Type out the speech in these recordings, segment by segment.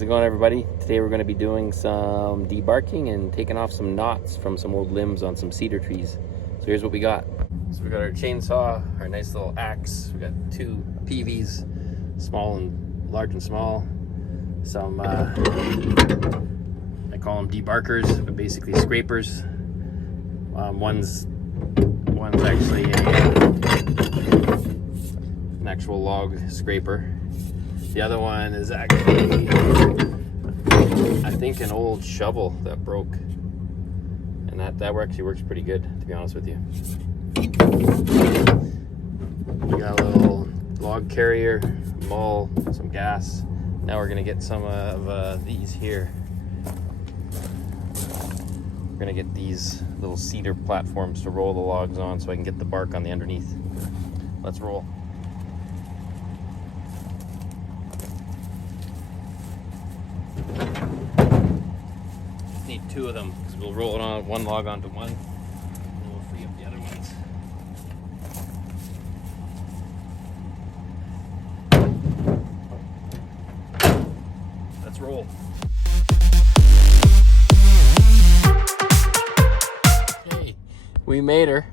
How's it going, everybody? Today we're going to be doing some debarking and taking off some knots from some old limbs on some cedar trees. So here's what we got. So we got our chainsaw, our nice little axe. We got two PVs, large and small. Some I call them debarkers, but basically scrapers. One's actually an actual log scraper. The other one is actually, I think, an old shovel that broke, and that actually works pretty good, to be honest with you. We got a little log carrier, mull, some gas. Now we're gonna get some of these here. We're gonna get these little cedar platforms to roll the logs on so I can get the bark on the underneath. Let's roll. Need two of them because we'll roll it on one log onto one, and we'll free up the other ones. Let's roll. Okay, we made her.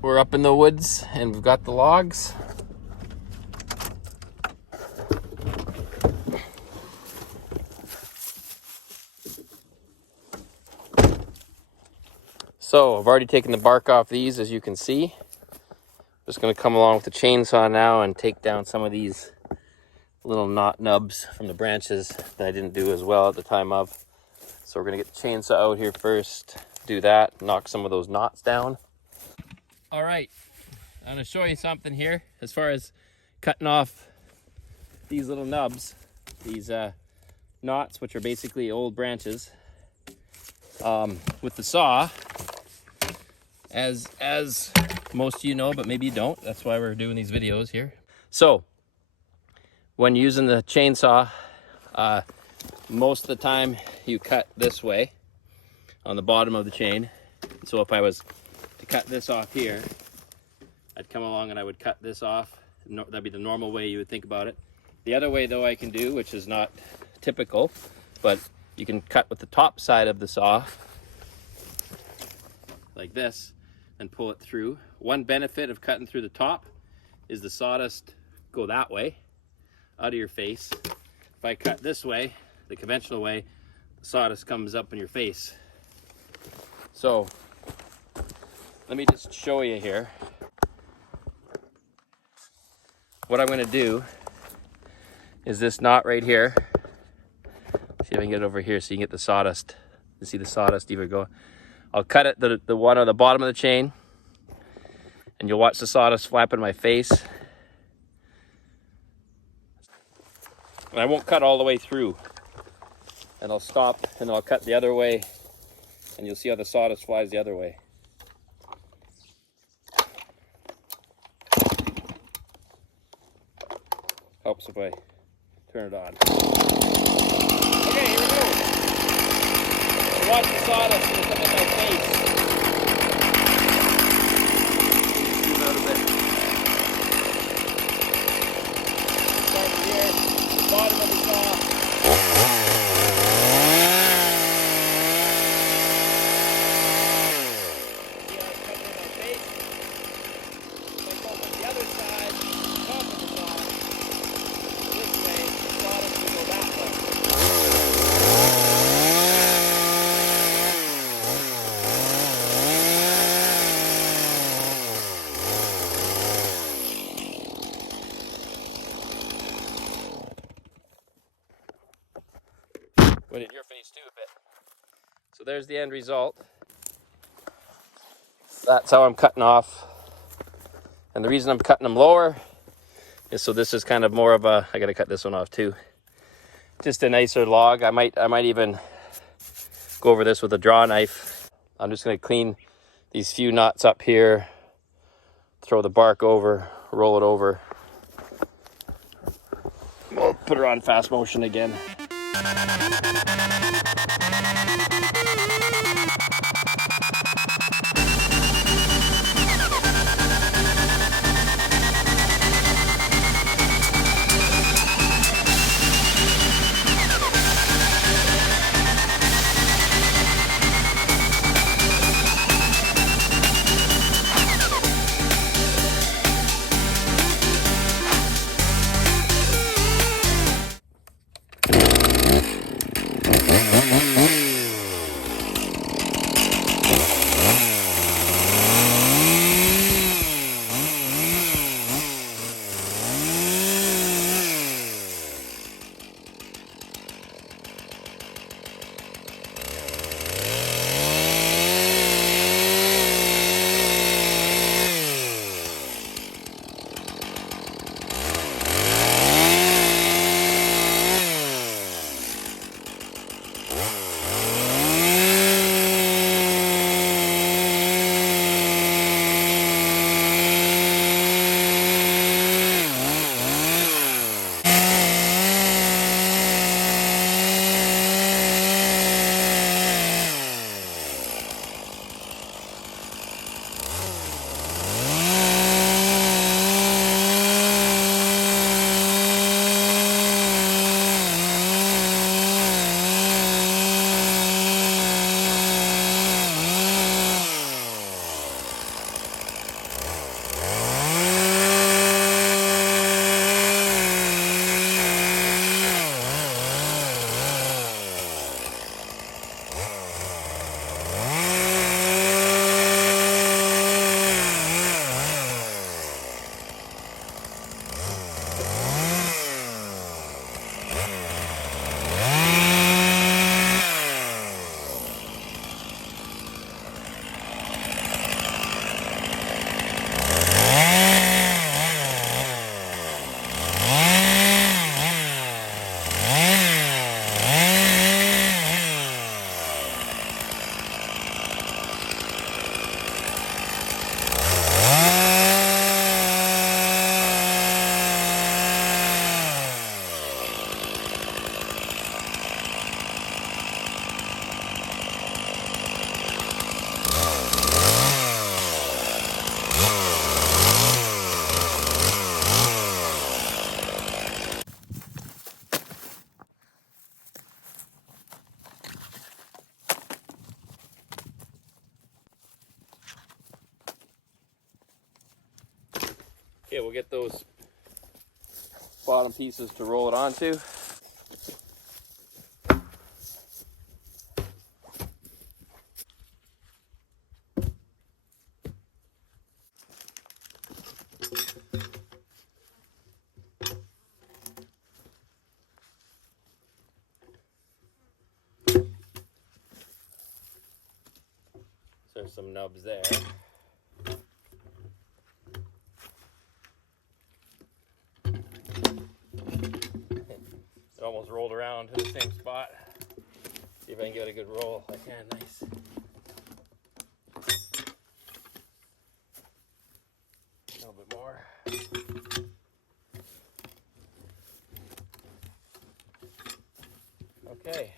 We're up in the woods and we've got the logs. So I've already taken the bark off these, as you can see. Just going to come along with the chainsaw now and take down some of these little knot nubs from the branches that I didn't do as well at the time of. So we're going to get the chainsaw out here first, do that, knock some of those knots down. All right, I'm going to show you something here as far as cutting off these little nubs, these knots, which are basically old branches, with the saw. As most of you know, but maybe you don't. That's why we're doing these videos here. So when using the chainsaw, most of the time you cut this way on the bottom of the chain. So if I was to cut this off here, I'd come along and I would cut this off. That'd be the normal way you would think about it. The other way, though, I can do, which is not typical, but you can cut with the top side of the saw like this and pull it through. One benefit of cutting through the top is the sawdust go that way, out of your face. If I cut this way, the conventional way, the sawdust comes up in your face. So let me just show you here. What I'm gonna do is this knot right here. See if I can get it over here so you can get the sawdust. You see the sawdust even go. I'll cut it, the one on the bottom of the chain, and you'll watch the sawdust flap in my face. And I won't cut all the way through. And I'll stop, and I'll cut the other way, and you'll see how the sawdust flies the other way. Helps if I turn it on. Okay, here we go. Watch the sawdust come in my face. Zoom out a bit. Start here, the bottom of the saw. See how it's coming in my face? If I go on the other side, top of the saw, this way, the sawdust will go that way. Went in your face too a bit. So there's the end result. That's how I'm cutting off. And the reason I'm cutting them lower is so this is kind of more of a, I gotta cut this one off too. Just a nicer log. I might even go over this with a draw knife. I'm just gonna clean these few knots up here, throw the bark over, roll it over. We'll put her on fast motion again. Okay, we'll get those bottom pieces to roll it onto. There's some nubs there. It almost rolled around to the same spot. See if I can get a good roll. I can, nice. A little bit more. Okay.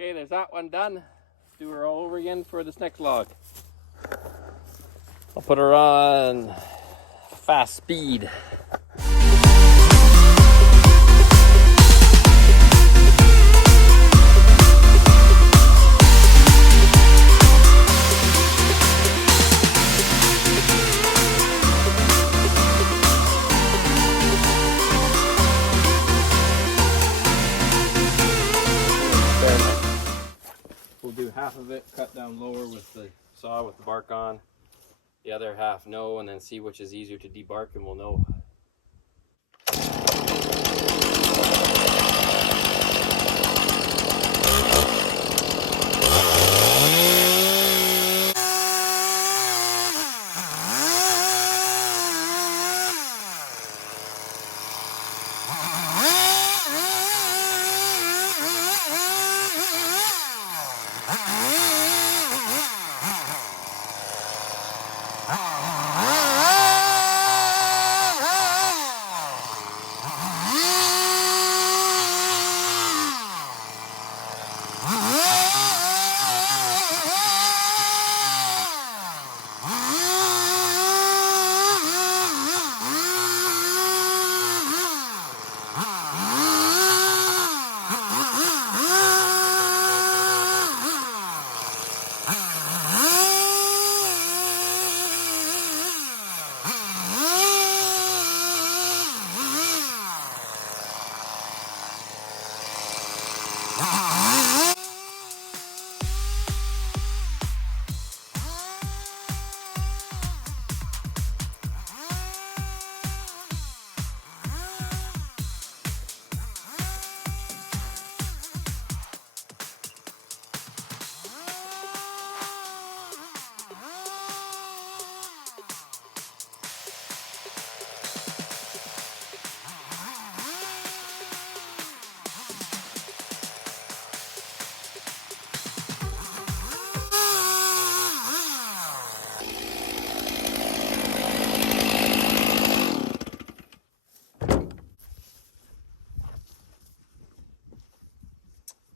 Okay, there's that one done. Let's do her all over again for this next log. I'll put her on fast speed. We'll do half of it cut down lower with the saw with the bark on, the other half no, and then see which is easier to debark and we'll know.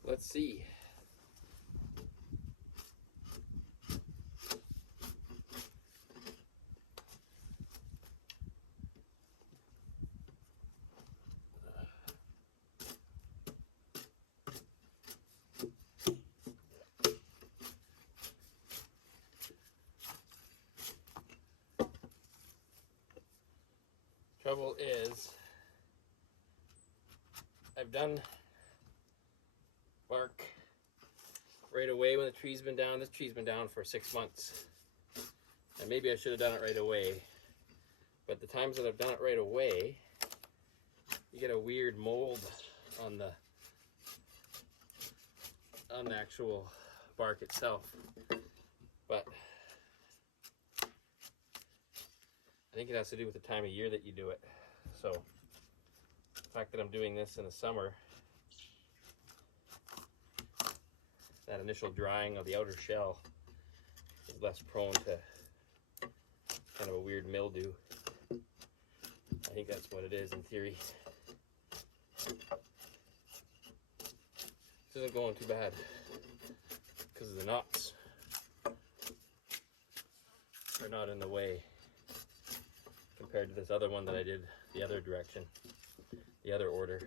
Let's see. trouble is I've done bark right away when the tree's been down. This tree's been down for 6 months. And maybe I should have done it right away. But the times that I've done it right away, you get a weird mold on the actual bark itself. But I think it has to do with the time of year that you do it. So the fact that I'm doing this in the summer, that initial drying of the outer shell is less prone to kind of a weird mildew. I think that's what it is in theory. This isn't going too bad because of the knots are not in the way compared to this other one that I did the other direction, the other order.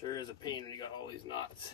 Sure is a pain when you got all these knots.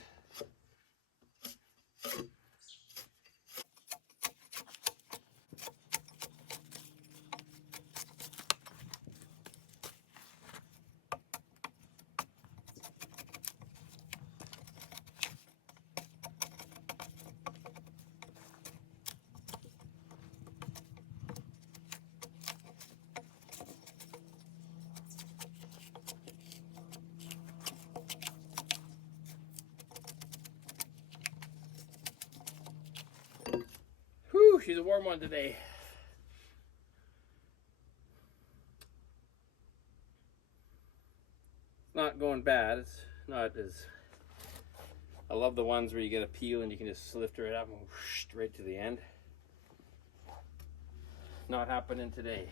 Whew, she's a warm one today. Not going bad. It's not as... I love the ones where you get a peel and you can just lift it up and whoosh, right to the end. Not happening today.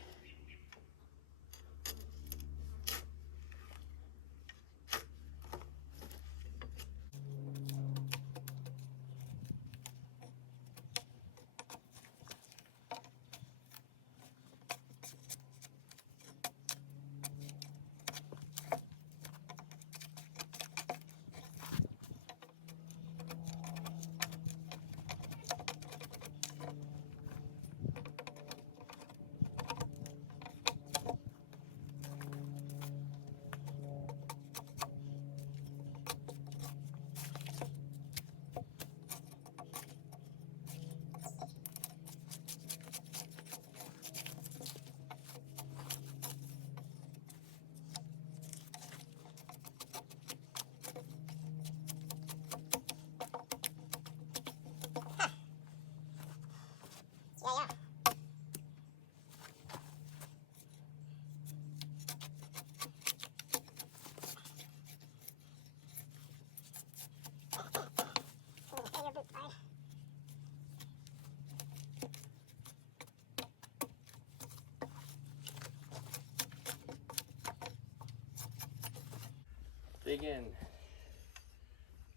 Dig in.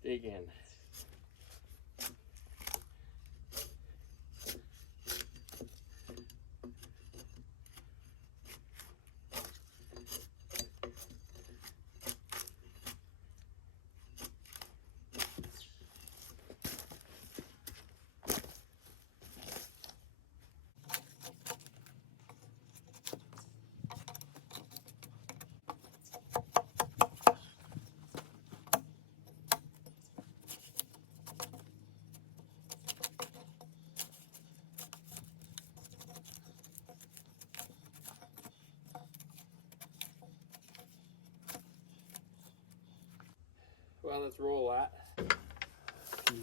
Dig in. Well, let's roll that. See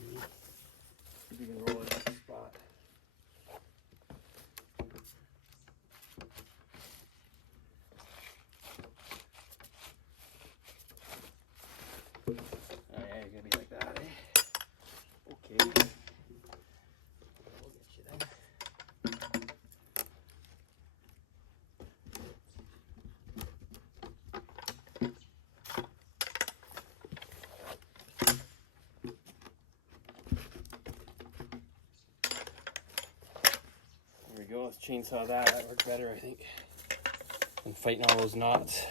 if you can roll it in the spot. chainsaw that worked better, I think, than fighting all those knots.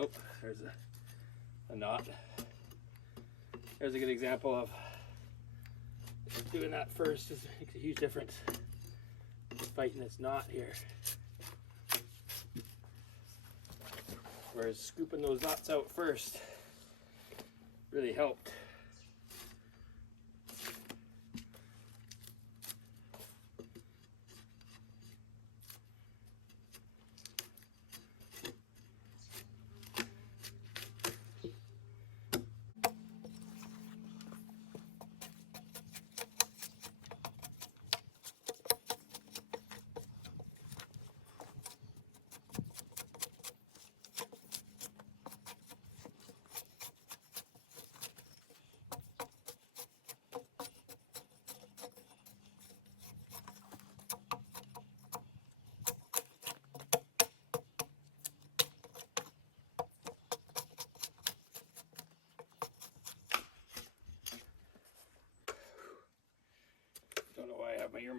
Oh, there's a knot. There's a good example of doing that first. Just makes a huge difference. Fighting this knot here. Whereas scooping those knots out first really helped.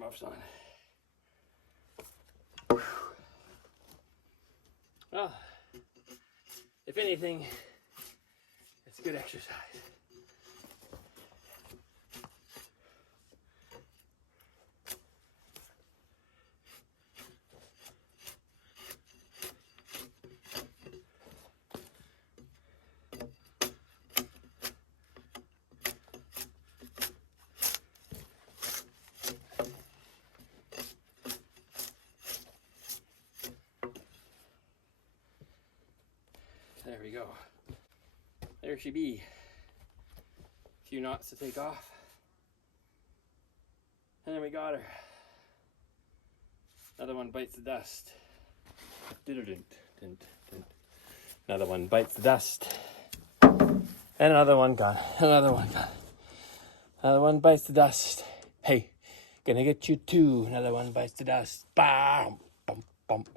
gloves on. Well, if anything, it's good exercise. There we go. There she be. A few knots to take off. And then we got her. Another one bites the dust. Another one bites the dust. And another one gone. Another one gone. Another one bites the dust. Hey, gonna get you too. Another one bites the dust. Bam, bump, bump.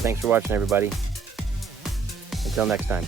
Thanks for watching, everybody. Until next time.